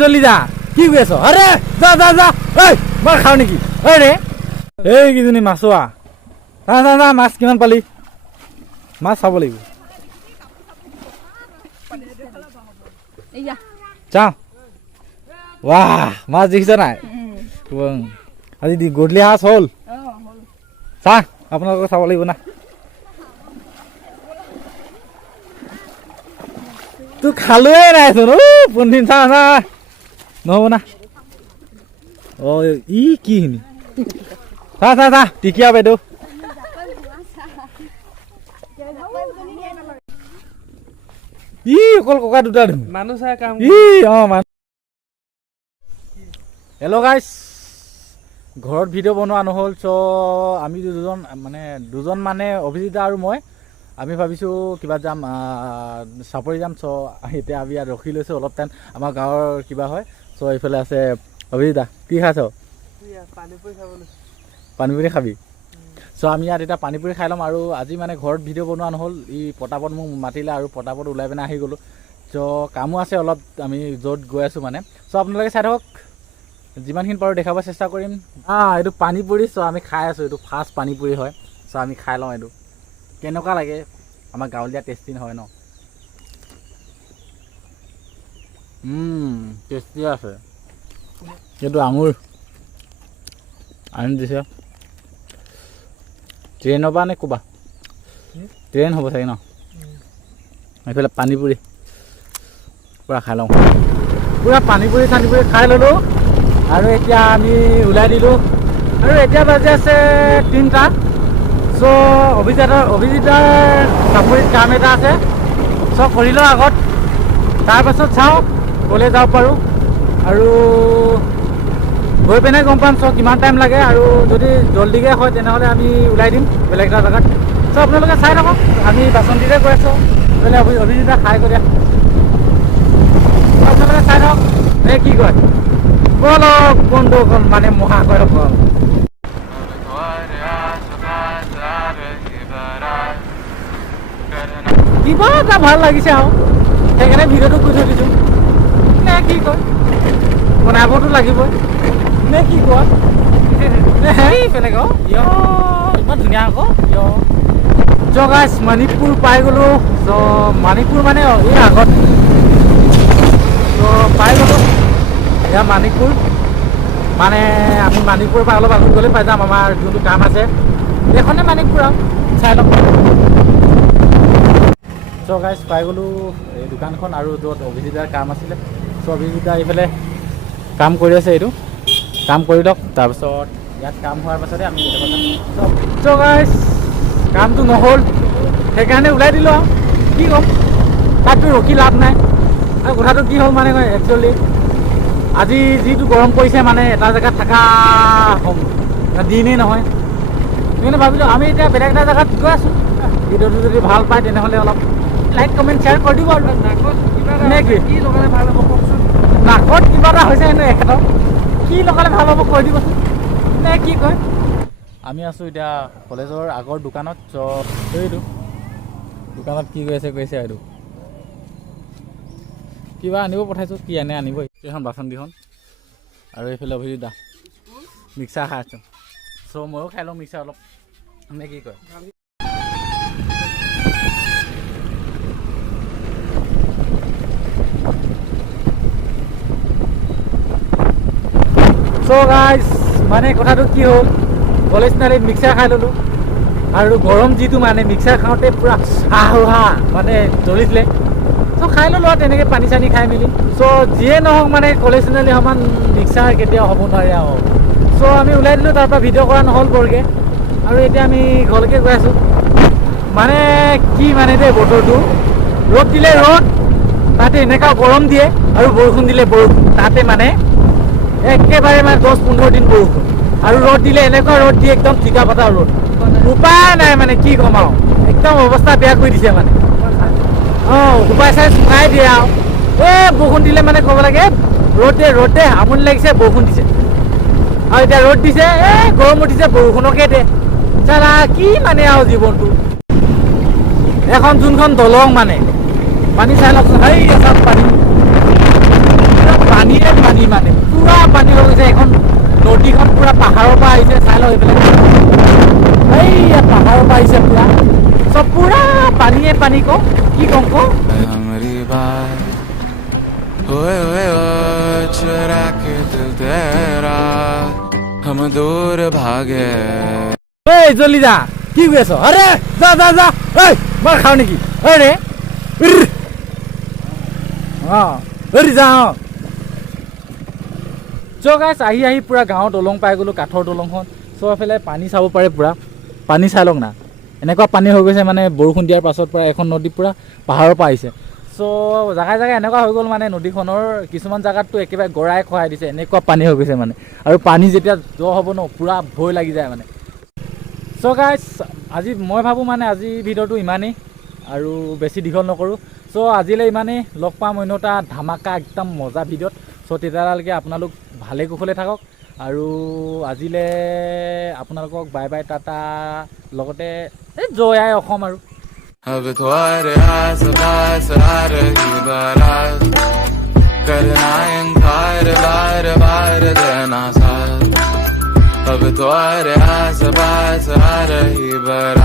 জলদি যা কি কৰি আছ আৰে যা যা যা ঐ মই খাওঁ নেকি ঐ ৰে এই কিজনী মাছোৱা যা যা যা মাছ কিমান পালি মাছ চাব লাগিব যাওঁ ৱাহ মাছ দেখিছ নাই আজি গধূলি সাজ হ'ল চা আপোনালোকে চাব লাগিব না তোৰ খালোৱে নাইচোন পোনদিন চা চা নহ'ব না অঁ ই কিখিনি চা চা চা টিকিয়া বাইদেউ ই অকল ককা দুটা দেখোন মানুহ চাই কাম ই অঁ মানুহ হেল্ল' গাইছ ঘৰত ভিডিঅ' বনোৱা নহ'ল চ' আমি দুজন মানে অভিজিতা আৰু মই আমি ভাবিছোঁ কিবা যাম চাপৰি যাম চ' এতিয়া আমি ইয়াত ৰখি লৈছোঁ অলপ টাইম আমাৰ গাঁৱৰ কিবা হয় চ' এইফালে আছে অভিজিতা কি খাইছ পানীপুৰি খাবি চ' আমি ইয়াত এতিয়া পানীপুৰি খাই ল'ম আৰু আজি মানে ঘৰত ভিডিঅ' বনোৱা নহ'ল ই পটাপট মোক মাতিলে আৰু পটাপট ওলাই পিনে আহি গ'লোঁ চ' কামো আছে অলপ আমি য'ত গৈ আছোঁ মানে চ' আপোনালোকে চাই থাকক যিমানখিনি পাৰোঁ দেখাব চেষ্টা কৰিম এইটো পানীপুৰি চ' আমি খাই আছোঁ এইটো ফাৰ্ষ্ট পানীপুৰি হয় চ' আমি খাই লওঁ এইটো কেনেকুৱা লাগে আমাৰ গাঁৱলীয়া টেষ্টি নহয় ন টেষ্টি আছে এইটো আঙুৰ আনি দিছে ট্ৰেইনৰ পৰা নে ক'বা ট্ৰেইন হ'ব চাগে ন এইফালে পানীপুৰি পূৰা খাই লওঁ পূৰা পানীপুৰি চানীপুৰি খাই ল'লোঁ আৰু এতিয়া আমি ওলাই দিলোঁ আৰু এতিয়া বাজি আছে 3টা চ' অভিজিতাৰ চাপৰিত কাম এটা আছে চ' কৰি লওঁ আগত তাৰপাছত চাওঁ ক'লৈ যাব পাৰোঁ আৰু গৈ পিনে গম পাম চ' কিমান টাইম লাগে আৰু যদি জল্দিকৈ হয় তেনেহ'লে আমি ওলাই দিম বেলেগ এটা জেগাত চ' আপোনালোকে চাই থাকক আমি বাচন্তিতে গৈ আছোঁ বোলে অভিজিতা খাই কৰি আপোনালোকে চাই থাকক এই কি কয় বলক বন্ধু মানে মহাশয় কিবা এটা ভাল লাগিছে আৰু সেইকাৰণে ভিডিঅ'টো কৰি থৈ দিছোঁ নে কি কয় বনাবতো লাগিবই নে কি কোৱা বেলেগ ইমান ধুনীয়া আকৌ চ' গাইছ মণিপুৰ পাই গ'লোঁ চ' মণিপুৰ মানে এই আগত চ' পাই গ'লোঁ এয়া মণিপুৰ মানে আমি মণিপুৰৰ পৰা অলপ আগত গ'লে পাই যাম আমাৰ যোনটো কাম আছে এইখনে মণিপুৰ আৰু চাই লওক চ' গাইছ পাই গ'লোঁ এই দোকানখন আৰু য'ত অভিজিতাৰ কাম আছিলে চ' অভিজিতা এইফালে কাম কৰি আছে এইটো কাম কৰি লওক তাৰপিছত ইয়াত কাম হোৱাৰ পাছতে আমি চ' গাইছ কামটো নহ'ল সেইকাৰণে ওলাই দিলোঁ আৰু কি ক'ম তাততো ৰখি লাভ নাই আৰু কথাটো কি হ'ল মানে একচুৱেলি আজি যিটো গৰম পৰিছে মানে এটা জেগাত থকা দিনেই নহয় সেইকাৰণে ভাবিলোঁ আমি এতিয়া বেলেগ এটা জেগাত গৈ আছোঁ ভিডিঅ'টো যদি ভাল পায় তেনেহ'লে অলপ লাইক কমেণ্ট শ্বেয়াৰ কৰি দিব আৰু কি লগালে ভাল হ'ব কওকচোন নাকত কিবা এটা হৈছে হেনো এখেতৰ কি লগালে ভাল হ'ব কৈ দিবচোন নে কি কয় আমি আছোঁ এতিয়া কলেজৰ আগৰ দোকানত চ' এইটো দোকানত কি কৰি আছে কৈছে এইটো কিবা আনিব পঠাইছোঁ কি আনিব এইখন বাচন্তিখন আৰু এইফালে অভিজিতা মিক্সাৰ খাই আছোঁ চ' ময়ো খাই লওঁ মিক্সাৰ অলপ নে কি কয় চ' গাইজ মানে কথাটো কি হ'ল কলেজ নাৰীত মিক্সাৰ খাই ল'লোঁ আৰু গৰম যিটো মানে মিক্সাৰ খাওঁতে পূৰা মানে জ্বলিছিলে চ' খাই ল'লোঁ আৰু তেনেকৈ পানী চানী খাই মেলি চ' যিয়ে নহওক মানে কলেজ নাৰী সমান মিক্সাৰ কেতিয়াও হ'ব নোৱাৰে আৰু চ' আমি ওলাই দিলোঁ তাৰপৰা ভিডিঅ' কৰা নহ'ল বৰকৈ আৰু এতিয়া আমি ঘৰলৈকে গৈ আছোঁ মানে কি মানে দেই বতৰটো ৰ'দ দিলে ৰ'দ তাতে এনেকুৱা গৰম দিয়ে আৰু বৰষুণ দিলে বৰষুণ তাতে মানে একেবাৰে মানে 10-15 দিন বৰষুণ আৰু ৰ'দ দিলে এনেকুৱা ৰ'দ দিয়ে একদম ঠিকা ফটা ৰ'দ উপায় নাই মানে কি ক'ম আৰু একদম অৱস্থা বেয়া কৰি দিছে মানে উপায় চাই চুঙাই দিয়ে আৰু বৰষুণ দিলে মানে ক'ব লাগে ৰ'দ দে আমনি লাগিছে বৰষুণ দিছে আৰু এতিয়া ৰ'দ দিছে গৰম উঠিছে বৰষুণকে দে চালা কি মানে আৰু জীৱনটো এখন যোনখন দলং মানে পানী চাই লওকচোন সেই চব পানী পানীয়ে মানে পুৰা পানী হৈ গৈছে এখন নদীখন পুৰা পাহাৰৰ পৰা আহিছে চাই লওঁ এইফালে এইয়া পাহাৰৰ পৰা আহিছে পুৰা চব পুৰা পানীয়ে পানী কওঁ কি কওঁ কওঁ हमारी बात ओए ओए ओ चुरा के दिल तेरा हम दूर भागे এই জলদি যা কি কৰি আছ আৰে যা যা যা এই মই খাওঁ নেকি আৰে যা চ' গাইছ আহি পুৰা গাঁৱৰ দলং পাই গ'লোঁ কাঠৰ দলংখন চ' এইফালে পানী চাব পাৰে পুৰা পানী চাই লওক না এনেকুৱা পানী হৈ গৈছে মানে বৰষুণ দিয়াৰ পাছত পৰা এখন নদী পুৰা পাহাৰৰ পৰা আহিছে চ' জেগাই জেগাই এনেকুৱা হৈ গ'ল মানে নদীখনৰ কিছুমান জেগাততো একেবাৰে গৰাই খহাই দিছে এনেকুৱা পানী হৈ গৈছে মানে আৰু পানী যেতিয়া জ্বৰ হ'ব ন পুৰা ভয় লাগি যায় মানে চ' গাইছ আজি মই ভাবোঁ মানে আজি ভিডিঅ'টো ইমানেই আৰু বেছি দীঘল নকৰোঁ চ' আজিলৈ ইমানেই লগ পাম অন্য এটা ধামাকা একদম মজা ভিডিঅ'ত চ' তেতিয়ালৈকে আপোনালোক ভালে কুশলে থাকক আৰু আজিলৈ আপোনালোকক বাই বাই টাটা লগতে জয় আই অসম আৰু अब तुम्हारे आस पास आ रही बारात करना इनकार बार बार देना साथ अब तुम्हारे आस पास आ रही बारात